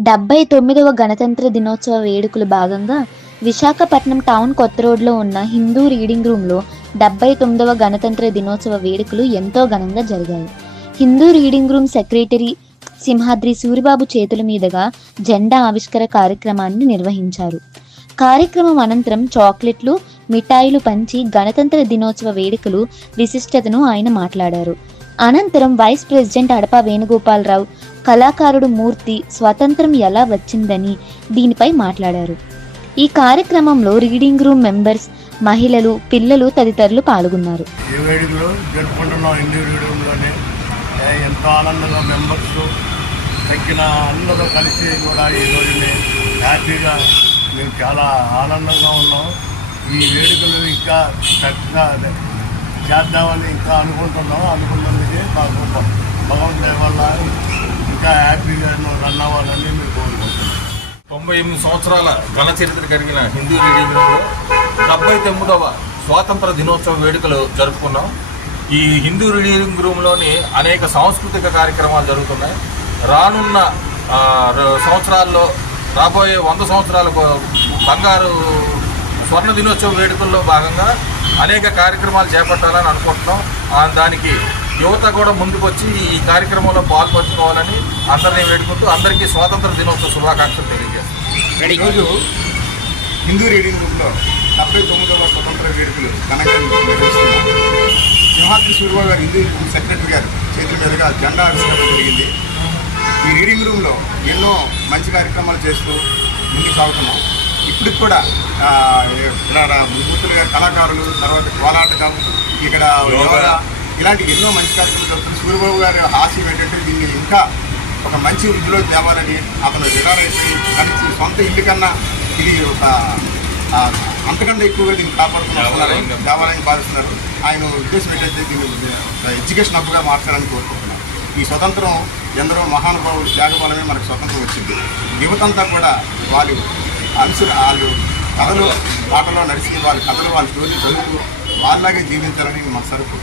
డెబ్బై తొమ్మిదవ గణతంత్ర దినోత్సవ వేడుకలు భాగంగా విశాఖపట్నం టౌన్ కొత్త రోడ్లో ఉన్న హిందూ రీడింగ్ రూమ్లో డెబ్బై తొమ్మిదవ గణతంత్ర దినోత్సవ వేడుకలు ఎంతో ఘనంగా జరిగాయి. Hindu reading room secretary Simhadri Suribabu చేతుల మీదుగా జెండా ఆవిష్కర కార్యక్రమాన్ని నిర్వహించారు. కార్యక్రమం అనంతరం చాక్లెట్లు మిఠాయిలు పంచి గణతంత్ర దినోత్సవ వేడుకలు విశిష్టతను ఆయన మాట్లాడారు. అనంతరం వైస్ ప్రెసిడెంట్ అడప వేణుగోపాలరావు కళాకారుడు మూర్తి స్వాతంత్రం ఎలా వచ్చిందని దీనిపై మాట్లాడారు. ఈ కార్యక్రమంలో రీడింగ్ రూమ్ మెంబర్స్ మహిళలు పిల్లలు తదితరులు పాల్గొన్నారు. ఎంతో ఆనందంగా మెంబర్స్ తగ్గిన అందరూ కలిసి కూడా ఈ రోజుని హ్యాపీగా మేము చాలా ఆనందంగా ఉన్నాం. ఈ వేడుకలు ఇంకా చక్కగా చేద్దామని ఇంకా అనుకుంటున్నాం. అనుకున్నందుకే మాకు భగవంతుడి వల్ల ఇంకా హ్యాపీగా రన్ అవ్వాలని మేము కోరుకుంటున్నాం. తొంభై ఎనిమిది సంవత్సరాల ఘన చరిత్ర కలిగిన హిందూ రీడింగ్ రూమ్లో డెబ్బై తొమ్మిదవ స్వాతంత్ర దినోత్సవ వేడుకలు జరుపుకున్నాం. ఈ హిందూ రీడింగ్ రూమ్లోని అనేక సాంస్కృతిక కార్యక్రమాలు జరుగుతున్నాయి. రానున్న సంవత్సరాల్లో రాబోయే వంద సంవత్సరాల బంగారు స్వర్ణ దినోత్సవ వేడుకల్లో భాగంగా అనేక కార్యక్రమాలు చేపట్టాలని అనుకుంటున్నాం. ఆ, దానికి యువత కూడా ముందుకొచ్చి ఈ కార్యక్రమంలో పాల్పంచుకోవాలని అందరినీ వేడుకుంటూ అందరికీ స్వాతంత్ర దినోత్సవ శుభాకాంక్షలు తెలియజేస్తాం ఈరోజు హిందూ రీడింగ్ గ్రూప్లో డెబ్బై తొమ్మిదవ స్వతంత్ర వేడుకలు ఘనంగా సింహాద్రి సూర్యబాబు గారు హిందూ సెక్రటరీ గారు చేతుల మీదుగా జెండా ఆవిష్కరణ జరిగింది. ఈ రీడింగ్ రూమ్లో ఎన్నో మంచి కార్యక్రమాలు చేస్తూ ముందుకు సాగుతున్నాం. ఇప్పటికి కూడా ముగ్గురు గారి కళాకారులు తర్వాత కోలాటకం ఇక్కడ యోగా ఇలాంటి ఎన్నో మంచి కార్యక్రమాలు జరుగుతుంది సూర్యబాబు గారి హాస్యం ఏంటంటే దీన్ని ఇంకా ఒక మంచి వృద్ధిలో తేవాలని అతను రిటైర్ అయిపోయి సొంత ఇల్లు కన్నా ఇది ఒక అంతకంటే ఎక్కువగా దీన్ని దేవాలయంగా. దేవాలయం భావిస్తున్నారు ఆయన ఉద్దేశం ఏంటంటే దీన్ని ఒక ఎడ్యుకేషన్ హబ్గా మార్చాలని కోరుకుంటున్నారు. ఈ స్వతంత్రం ఎందరో మహానుభావులు త్యాగబలమే మనకు స్వతంత్రం వచ్చింది. యువతంతా కూడా వాళ్ళు అనుసు వాళ్ళు కథలు పాటలో నడిచి వాళ్ళ కథలు వాళ్ళ స్టోరీ చదువుతూ వాళ్ళలాగే జీవించాలని మనసరుకు